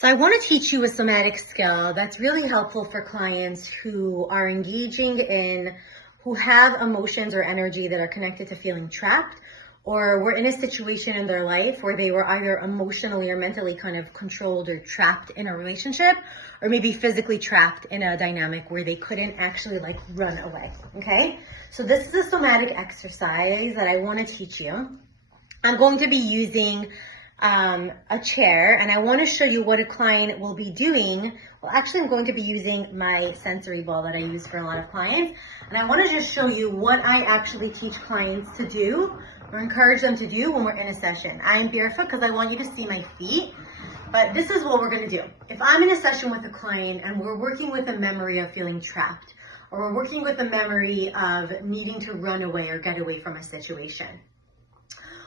So I want to teach you a somatic skill that's really helpful for clients who are engaging in, who have emotions or energy that are connected to feeling trapped, or were in a situation in their life where they were either emotionally or mentally kind of controlled or trapped in a relationship, or maybe physically trapped in a dynamic where they couldn't actually like run away, okay? So this is a somatic exercise that I want to teach you. I'm going to be using a chair, and I want to show you what a client will be doing. Well, actually, I'm going to be using my sensory ball that I use for a lot of clients, and I want to just show you what I actually teach clients to do or encourage them to do when we're in a session. I am barefoot because I want you to see my feet, but this is what we're going to do. If I'm in a session with a client and we're working with a memory of feeling trapped, or we're working with a memory of needing to run away or get away from a situation,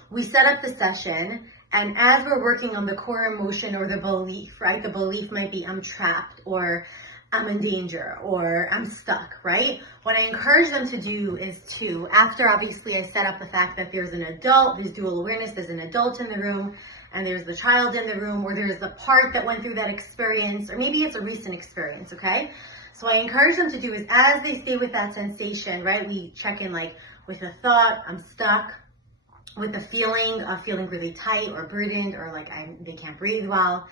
we set up the session, and as we're working on the core emotion or the belief, right? The belief might be I'm trapped, or I'm in danger, or I'm stuck, right? What I encourage them to do is to, after obviously I set up the fact that there's an adult, there's dual awareness, there's an adult in the room, and there's the child in the room, or there's the part that went through that experience, or maybe it's a recent experience, okay? So what I encourage them to do is as they stay with that sensation, right? We check in like with a thought, I'm stuck, with the feeling of feeling really tight or burdened, or like they can't breathe well,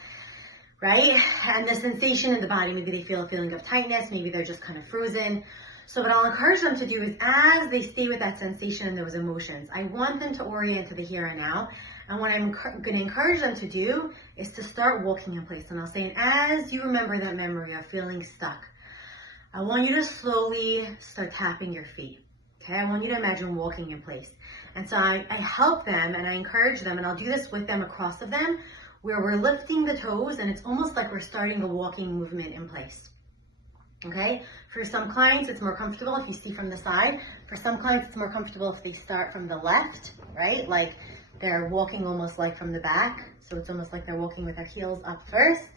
right? And the sensation in the body, maybe they feel a feeling of tightness, maybe they're just kind of frozen. So what I'll encourage them to do is as they stay with that sensation and those emotions, I want them to orient to the here and now. And what I'm going to encourage them to do is to start walking in place. And I'll say, and as you remember that memory of feeling stuck, I want you to slowly start tapping your feet. Okay, I want you to imagine walking in place. And so I help them and I encourage them, and I'll do this with them across of them, where we're lifting the toes and it's almost like we're starting a walking movement in place. Okay, for some clients it's more comfortable if you see from the side. For some clients it's more comfortable if they start from the left, right? Like they're walking almost like from the back. So it's almost like they're walking with their heels up first,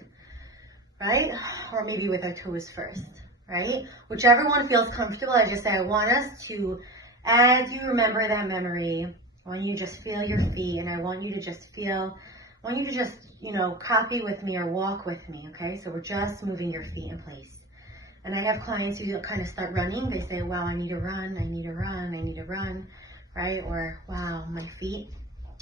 right? Or maybe with their toes first, right? Whichever one feels comfortable. I just say I want us to, as you remember that memory, I want you to just feel your feet, and I want you to just feel, I want you to just, copy with me or walk with me, okay? So we're just moving your feet in place. And I have clients who kind of start running. They say, wow, I need to run, I need to run, I need to run, right? Or, wow, my feet.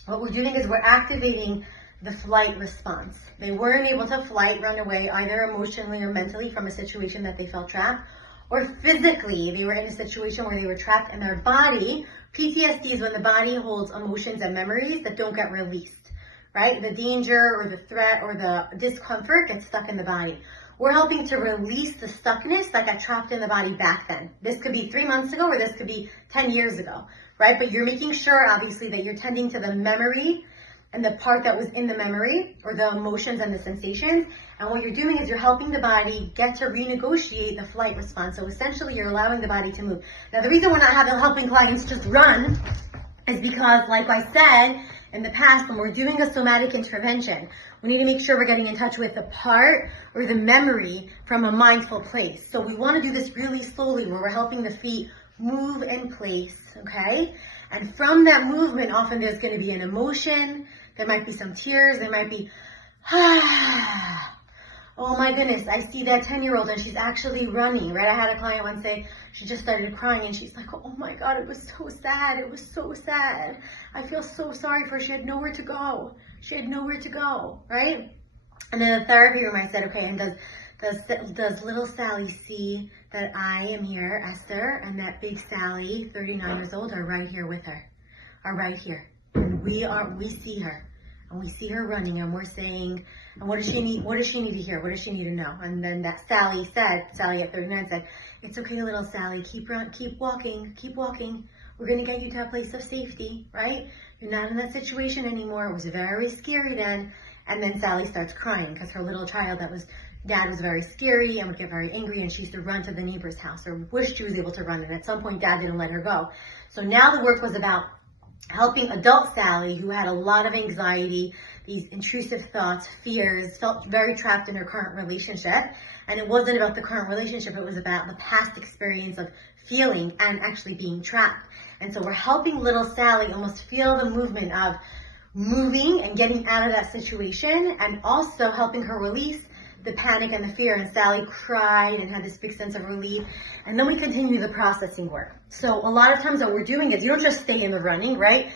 What we're doing is we're activating the flight response. They weren't able to flight, run away, either emotionally or mentally from a situation that they felt trapped, or physically, they were in a situation where they were trapped in their body. PTSD is when the body holds emotions and memories that don't get released, right? The danger or the threat or the discomfort gets stuck in the body. We're helping to release the stuckness that got trapped in the body back then. This could be 3 months ago, or this could be 10 years ago, right? But you're making sure, obviously, that you're tending to the memory and the part that was in the memory, or the emotions and the sensations. And what you're doing is you're helping the body get to renegotiate the flight response. So essentially you're allowing the body to move. Now the reason we're not helping clients just run is because, like I said in the past, when we're doing a somatic intervention, we need to make sure we're getting in touch with the part or the memory from a mindful place. So we want to do this really slowly, where we're helping the feet move in place, okay? And from that movement, often there's going to be an emotion. There might be some tears. There might be, oh my goodness, I see that 10-year-old and she's actually running, right? I had a client once say she just started crying and she's like, oh my God, it was so sad. It was so sad. I feel so sorry for her. She had nowhere to go. She had nowhere to go, right? And in the therapy room, I said, okay, and does little Sally see that I am here, Esther, and that big Sally, 39 years old, are right here with her, are right here. And we see her, and we see her running, and we're saying, and what does she need? What does she need to hear? What does she need to know? And then that Sally at 39 said, it's okay, little Sally, keep walking, keep walking. We're going to get you to a place of safety, right? You're not in that situation anymore. It was very scary then. And then Sally starts crying because her little child dad was very scary and would get very angry, and she used to run to the neighbor's house, or wished she was able to run. And at some point, dad didn't let her go. So now the work was about helping adult Sally, who had a lot of anxiety, these intrusive thoughts, fears, felt very trapped in her current relationship. And it wasn't about the current relationship, it was about the past experience of feeling and actually being trapped. And so we're helping little Sally almost feel the movement of moving and getting out of that situation, and also helping her release the panic and the fear. And Sally cried and had this big sense of relief. And then we continue the processing work. So a lot of times what we're doing is you don't just stay in the running, right?